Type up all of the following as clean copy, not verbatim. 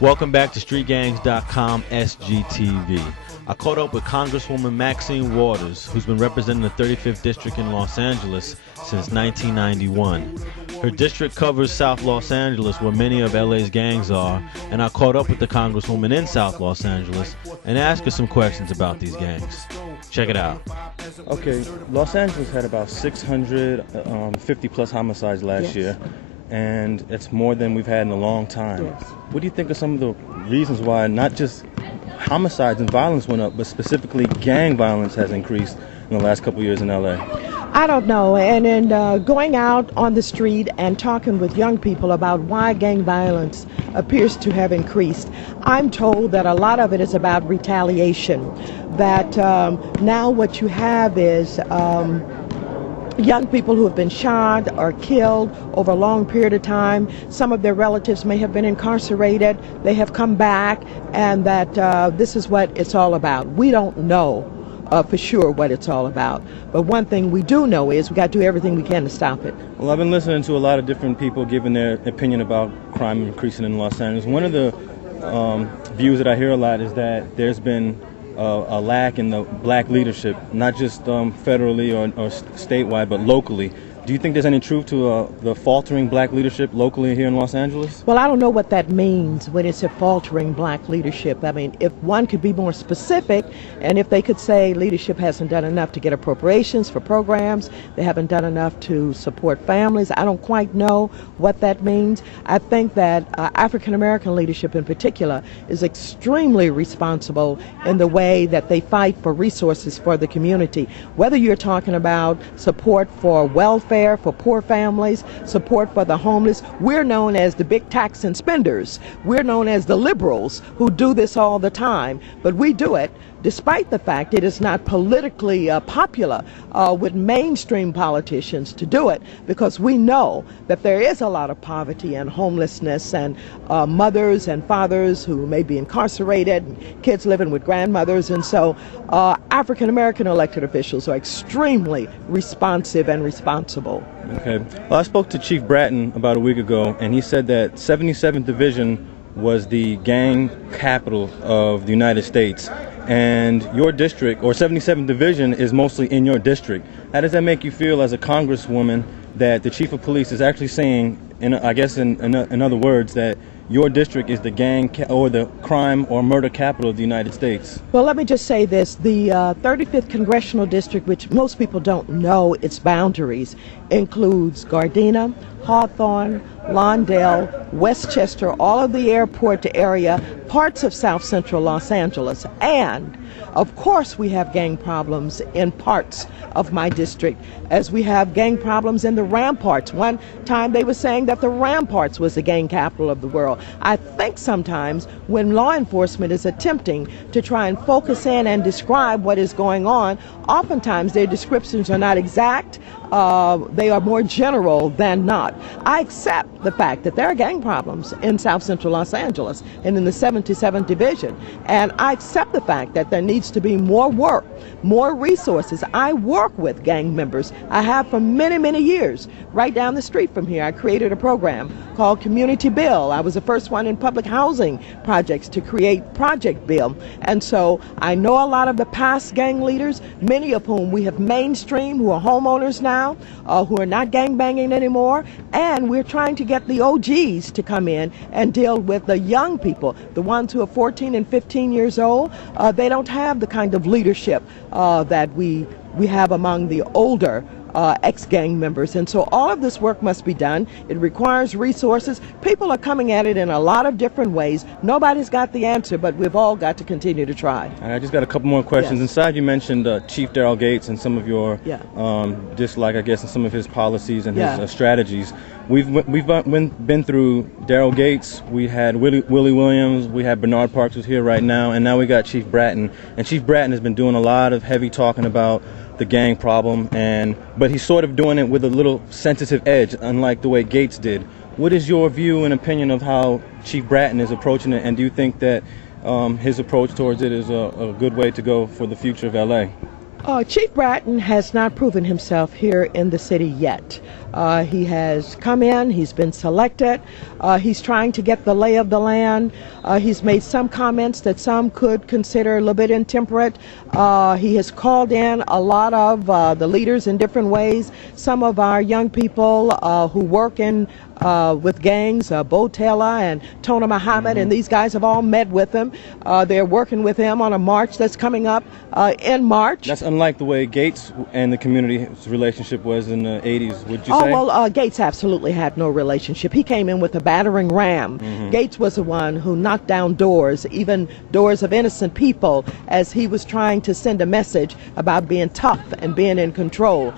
Welcome back to StreetGangs.com SGTV. I caught up with Congresswoman Maxine Waters, who's been representing the 35th District in Los Angeles since 1991. Her district covers South Los Angeles, where many of LA's gangs are, and I caught up with the Congresswoman in South Los Angeles and asked her some questions about these gangs. Check it out. Okay, Los Angeles had about 650 plus homicides last year, and it's more than we've had in a long time. Yes. What do you think are some of the reasons why not just homicides and violence went up, but specifically gang violence has increased in the last couple of years in LA? I don't know, and in going out on the street and talking with young people about why gang violence appears to have increased, I'm told that a lot of it is about retaliation, that now what you have is young people who have been shot or killed over a long period of time. Some of their relatives may have been incarcerated, they have come back, and that this is what it's all about. We don't know for sure what it's all about, but one thing we do know is we got to do everything we can to stop it. Well, I've been listening to a lot of different people giving their opinion about crime increasing in Los Angeles. One of the views that I hear a lot is that there's been a lack in the black leadership, not just federally or statewide, but locally. Do you think there's any truth to the faltering black leadership locally here in Los Angeles? Well, I don't know what that means when it's a faltering black leadership. I mean, if one could be more specific, and if they could say leadership hasn't done enough to get appropriations for programs, they haven't done enough to support families, I don't quite know what that means. I think that African American leadership in particular is extremely responsible in the way that they fight for resources for the community. Whether you're talking about support for welfare, for poor families, support for the homeless. We're known as the big tax and spenders. We're known as the liberals who do this all the time, but we do it despite the fact it is not politically popular with mainstream politicians to do it, because we know that there is a lot of poverty and homelessness and mothers and fathers who may be incarcerated, and kids living with grandmothers, and so African American elected officials are extremely responsive and responsible. Okay. Well, I spoke to Chief Bratton about a week ago, and he said that 77th Division was the gang capital of the United States, and your district, or 77th Division, is mostly in your district. How does that make you feel as a congresswoman that the chief of police is actually saying, in other words, that your district is the gang or the crime or murder capital of the United States? Well, let me just say this. The 35th Congressional District, which most people don't know its boundaries, includes Gardena, Hawthorne, Lawndale, Westchester, all of the airport area, parts of South Central Los Angeles, and of course we have gang problems in parts of my district, as we have gang problems in the Ramparts. One time they were saying that the Ramparts was the gang capital of the world. I think sometimes when law enforcement is attempting to try and focus in and describe what is going on, oftentimes their descriptions are not exact. They are more general than not. I accept the fact that there are gang problems in South Central Los Angeles and in the 77th Division, and I accept the fact that there needs to be more work, more resources. I work with gang members. I have for many, many years. Right down the street from here, I created a program called Community Bill. I was the first one in public housing projects to create Project Bill, and so I know a lot of the past gang leaders, many of whom we have mainstreamed, who are homeowners now, who are not gang banging anymore, and we're trying to get the OGs to come in and deal with the young people, the ones who are 14 and 15 years old. They don't have the kind of leadership that we have among the older ex-gang members, and so all of this work must be done. It requires resources. People are coming at it in a lot of different ways. Nobody's got the answer, but we've all got to continue to try. I just got a couple more questions. Yes. Inside, you mentioned Chief Daryl Gates and some of your dislike, I guess, and some of his policies and his strategies. We've been through Daryl Gates, we had Willie Williams, we had Bernard Parks who's here right now, and now we got Chief Bratton. And Chief Bratton has been doing a lot of heavy talking about the gang problem, but he's sort of doing it with a little sensitive edge, unlike the way Gates did. What is your view and opinion of how Chief Bratton is approaching it, and do you think that his approach towards it is a good way to go for the future of LA? Chief Bratton has not proven himself here in the city yet. He has come in, he's been selected, he's trying to get the lay of the land. He's made some comments that some could consider a little bit intemperate. He has called in a lot of the leaders in different ways. Some of our young people who work in with gangs, Bo Taylor and Tona Muhammad, and these guys have all met with him. They're working with him on a march that's coming up in March. That's unlike the way Gates and the community's relationship was in the 80s, would you say? Oh, well, Gates absolutely had no relationship. He came in with a battering ram. Gates was the one who knocked down doors, even doors of innocent people, as he was trying to send a message about being tough and being in control.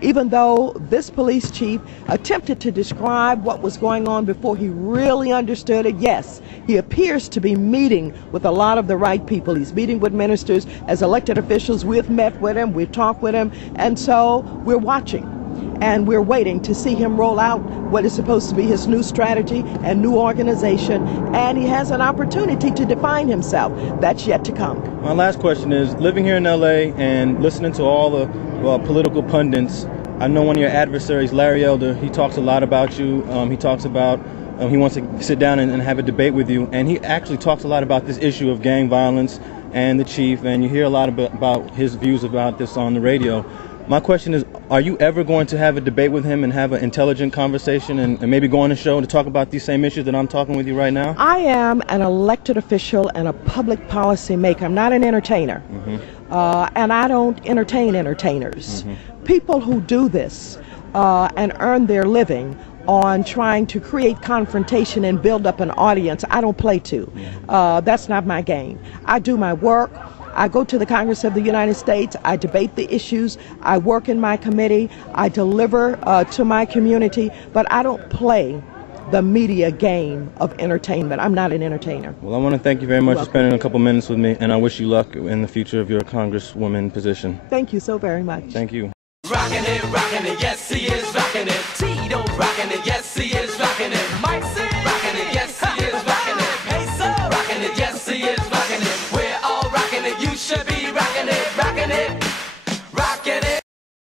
Even though this police chief attempted to describe what was going on before he really understood it, yes, he appears to be meeting with a lot of the right people. He's meeting with ministers as elected officials. We've met with him, we've talked with him, and so we're watching. And we're waiting to see him roll out what is supposed to be his new strategy and new organization, and he has an opportunity to define himself. That's yet to come. My last question is, living here in LA and listening to all the political pundits, I know one of your adversaries, Larry Elder, he talks a lot about you. He talks about he wants to sit down and have a debate with you, and he actually talks a lot about this issue of gang violence and the chief, and you hear a lot about his views about this on the radio. My question is, are you ever going to have a debate with him and have an intelligent conversation and maybe go on the show to talk about these same issues that I'm talking with you right now? I am an elected official and a public policy maker. I'm not an entertainer. And I don't entertain entertainers. People who do this and earn their living on trying to create confrontation and build up an audience, I don't play to. That's not my game. I do my work. I go to the Congress of the United States, I debate the issues, I work in my committee, I deliver to my community, but I don't play the media game of entertainment. I'm not an entertainer. Well, I want to thank you very much for spending a couple minutes with me, and I wish you luck in the future of your Congresswoman position. Thank you so very much. Thank you. Rockin' it, yes he is.